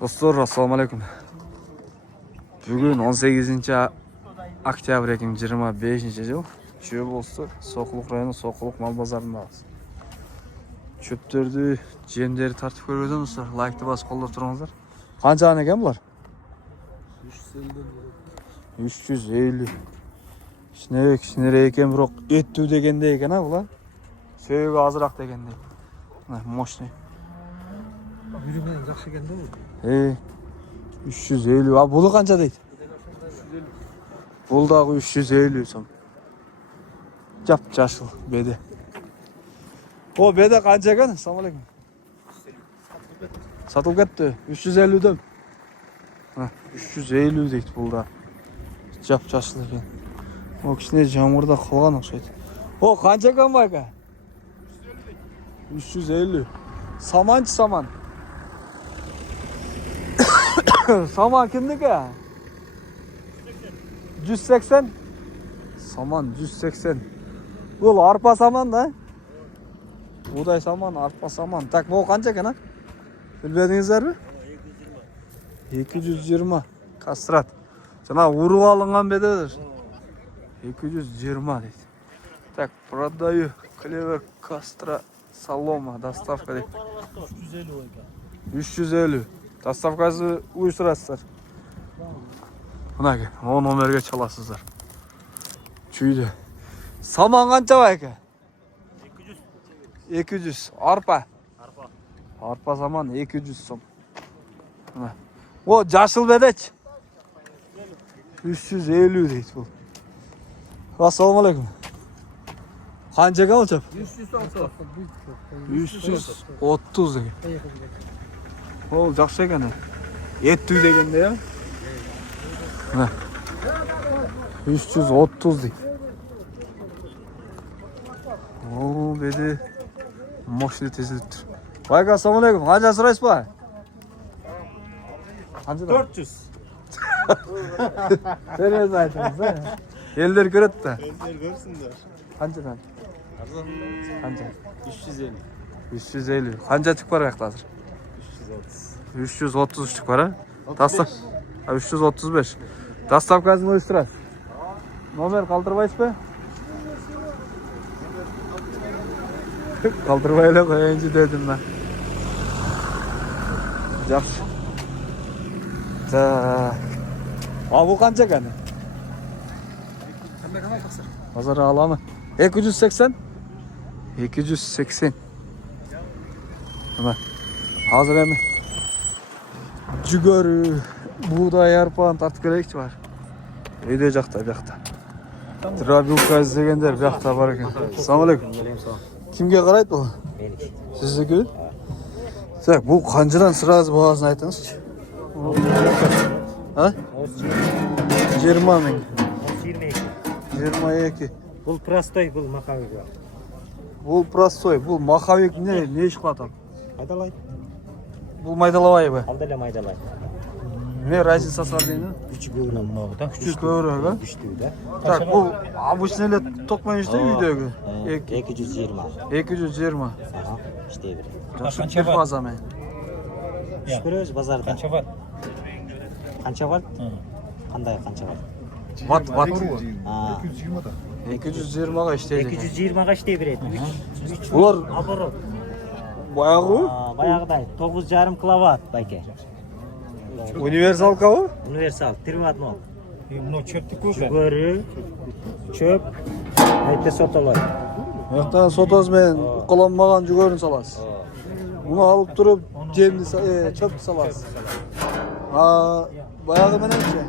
Dostlar, assalamu alaikum. Bugün 18 oktyabr 2025 yıl. Çöp olsa Soquluq rayonu Soquluq mal bazarındayız. Çöpтерді, жемдерді тартып көргөзөм достар. Лайкты басып колдоп туруңуздар. Канча экен булар? 350. Кичинерээк экен, бирок эттүү дегендей экен булар. Сөөгү азыраак дегендей. Мощный. Yürümenin жақсы екен де 350. А бұлы қанша дейді? Бұл дағы 350 сом. Жап жашыл беде. О, беде қанша екен? Ассалаумағалейкум. Сатылып кетті. 350 дем. 350 дейді бұл да. Жап жашыл екен. О, кішіне жамырда қалған ұқсайды. О, қанша екен байка? 350. Саманчы саман. Saman kimdiki? 180. Saman 180. Bu arpa saman da. Buğday saman, arpa saman. Tak bu qancha ekan ha? Bilbedingizler mi? 220. Kastrat. Jana urib alıngan bededir. 220 deydi. Так, продаю клевер кастра солома, доставка deydi. 350. Доставкасы uyuşturasыздар. Мына о номерге чаласыздар. Чүйді. Саман қанша байка? 200. Арпа. Арпа саман 200 сом. О, жашыл бедеч. 350 дейді бұл. Ассалаумағалейкум. Қанша екен ол чөп? 330 деген. Ол жақсы екен. Еттүү дегенде ya. 330 дейді. О, беде мощный тезіліп тұр. Байка, ассалаумағалейкум. Қанша сұрайсыз ба? 400. Серьезно айтыңыз, елдер көреді да. Елдер көрсіңдер. Қаншадан? Қанша? 350. 350. Қанша түк бар аяқта қазір? 330 штук var ha? Достав. 335. Доставкасын uyuşturasiz. Номер қалдырбайсыз ба? Қалдырбай эле коеюнчу дедим мен. Жақсы. Так. А бул канча экен? Қандай қандай тақсыр? Базар аламы? 280. 280. Мына. Hazır эми. Жүгөрү, буğday, арпаны тартып келейікші бар. Үйде жақта, бияқта. Дробилка іздегендер бияқта бар екен. Ассалаумағалейкум. Кімге қарайды бұл? Сіздікі? Так, бұл қаншадан сразу бағасын айтыңызшы. 20 мың. 22. Бұл простой, бұл махавик бар. Бұл простой, бұл махавик не іш қылатын? Майдалай. Бұл майдалабай ба? Алдыля майдалай. Не разница бар дейін? 3 бөлінен мынау да. 300 euro ба? 3-түү да. Так, бұл обычный эле токмай иште үйдөгү? 220. 220. İşte bir. Жақсы бір фаза мен. İş көрөбүз базарда. Қанша бар? Қанша бар? Қандай қанша бар? Ват. 220 да. 220-ға иштейді. 220-ға іште береді. Бұлар Оборот. баяғы? Баяғыдай 9,5 киловатт байке. Универсалка ба? Универсал, 3,1. Мынау чөптік көші. Жүгөрү, чөп, айтты соталар. Яқтан сотасымен ұқыланмаған жүгөрін саласыз. Мұны алып тұрып, чөпті саласыз. Баяғы мененше,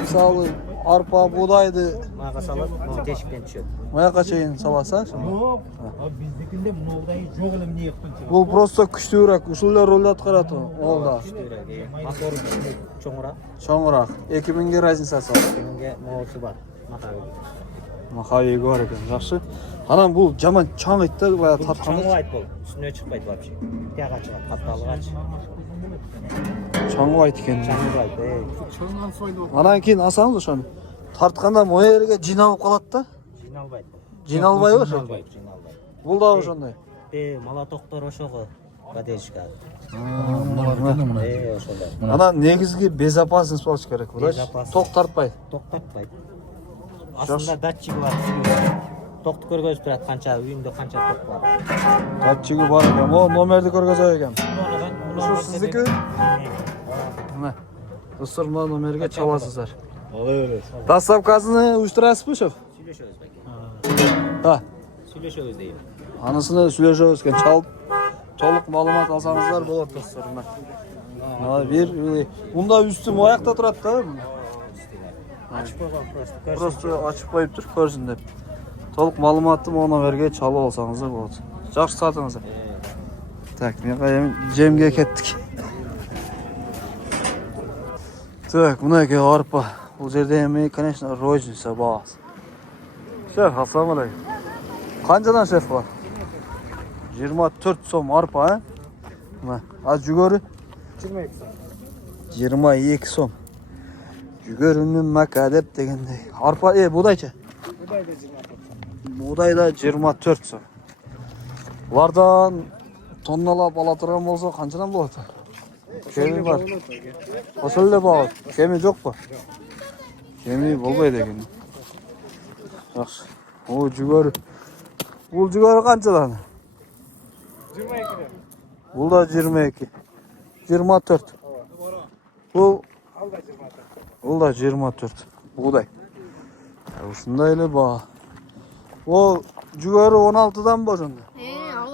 мысалы, арпа, буğdayды Маға салып, тешіктен түседі. маяққа чейін саласа. Біздікінде мынаудай жоқ ілім не еқпін. Бұл просто күштірек, ұшылар рөл атқарады ол да. Мотор чоңырақ. Шоңырақ, 2000-ге разницасы бар. 2000-ге моғысы бар. Махавигі бар екен, жақсы. Анам бұл жаман чаң етті, бая тартқаны. Чаңғы айт бұл, үстіне шықпайды вообще. Тияға шығады, қапталыға шығады. Чаңғы айт екен. Чаңғы айт, Анан кейін асаңыз ошаны. Тартқанда моя жерге жиналып қалады да. жиналбайды. Жиналбай ба? Жиналбайды. Бұл дағы ошондай. Молотоктор ошоғы, гадежка. мына. Ошондой. Ана негизги безопасность болуш керек, бурачы. Безопасность. Ток тартпайт. Токтотпойт. Астында датчиги бар. Токту көргөзүп турат канча үйүндө канча ток бар. Датчиги бар экен. О, номерди көргөзөй экен. Ушу сиздики? Мына. Достор, мына номерге чаласыздар. Доставкасын уюштурасызбы ошо? Сүйлөшөбүз байке. Ha. Сүйлөшөбүз дейм. Анысını сүйлөшөбүз экен. Чалып толук маалымат алсаңыздар болот достор. Мына бир мында үстү моякта турат да. Ачып койгон просто. Просто ачып коюп тур, көрсүн деп. Толук маалыматты могу номерге чалып алсаңыздар болот. Жакшы сатыңыздар. Так, мен кайым жемге кеттик. Так, мынакей арпа. Бул жерде эми, конечно, розница баасы. Шеф, ассаламу алейкум. Канчадан шеф бар? 24 сом арпа, а? Мына, а жүгөрү? 22 сом. 22 сом. Жүгөрүнүн мака деп дегендей. Арпа, будайчы? Будай да 24 сом. Будай да 24 сом. Булардан тонналап ала турган болсо канчадан болот? Кеми бар. Ошол эле багат. Кеми жокпу? Кеми болбойт экен. Жакшы. О, жүгөрү. Бул жүгөрү канчадан? 22 да. Бул да 22. 24. Бул Ал да 24. Бул да 24. Бугдай. Ушундай эле баа. О, жүгөрү 16дан ошондо.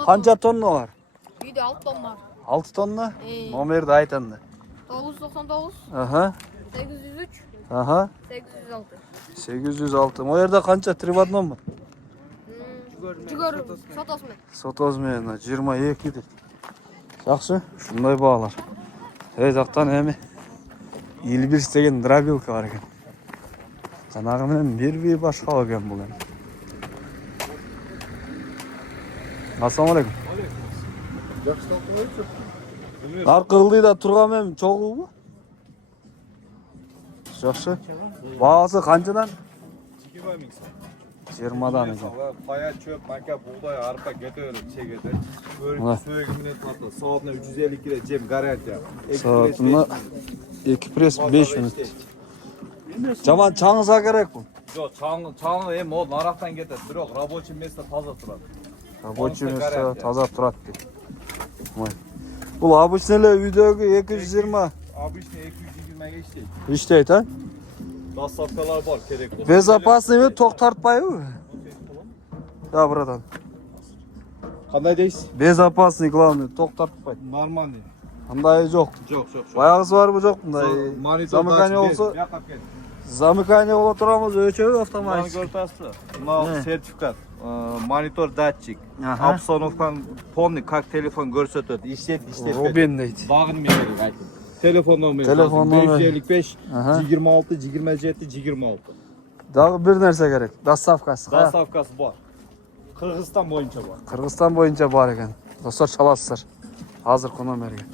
Канча тонна бар? Үйде 6 тонн бар. 6 тонна? Эй. Номерди айтаңды. 999, Аха. 803, Аха. 806. 806. О жерде канча 3 в 1 му? Жүгөр сотосмен. Сотоз менен 22 дейт. Жакшы, ушундай баалар. Жактан эми Илбирс деген дробилка бар экен. Жанагы менен бир башка экен бул эми. Ассаламу алейкум. Аркы ылдыйда турган эми чогулбу? Жакшы. Баасы канчадан? 20 миң сом. 20дан экен. Пая, чөп, мака, буğday, арпа көтөрүп чегеді. Мына. Сөйгү менен тартты. Саатына 350 кило жем гарантия. Саатына 2 пресс 5 минут. Жаман чаңыза керек бул. Жок, чаңы эми ол нарактан кетет. Бирок рабочий место таза турат. Рабочий место таза турат дейт. Бул обычный эле үйдөгү 220 Обычный 220 ге иштейт. иштейт, а? Доставкалар бар, керек болсо. Безопасный ток тартпайбы? Да, братан. Кандай дейсиз? Безопасный главный, ток тартпайт. Нормальный. Андай жок. Жок. Баягысы барбы жок мындай? Замыкание болсо, замыкание боло турамыз өчөбү автоматически. Көртасты. Мына сертификат. Монитор датчик. Аха. Обстановканы полный, как телефон көрсөтөт. Иштеп. Рубин дейт. Багын менен айтып. Телефон номери. Телефон номери. 555 Аха. 26 27 26. Дагы бир нерсе керек. Доставкасы. Доставкасы бар. Кыргызстан боюнча бар. Кыргызстан боюнча бар экен. Достор, чаласыздар. Азыркы номерге.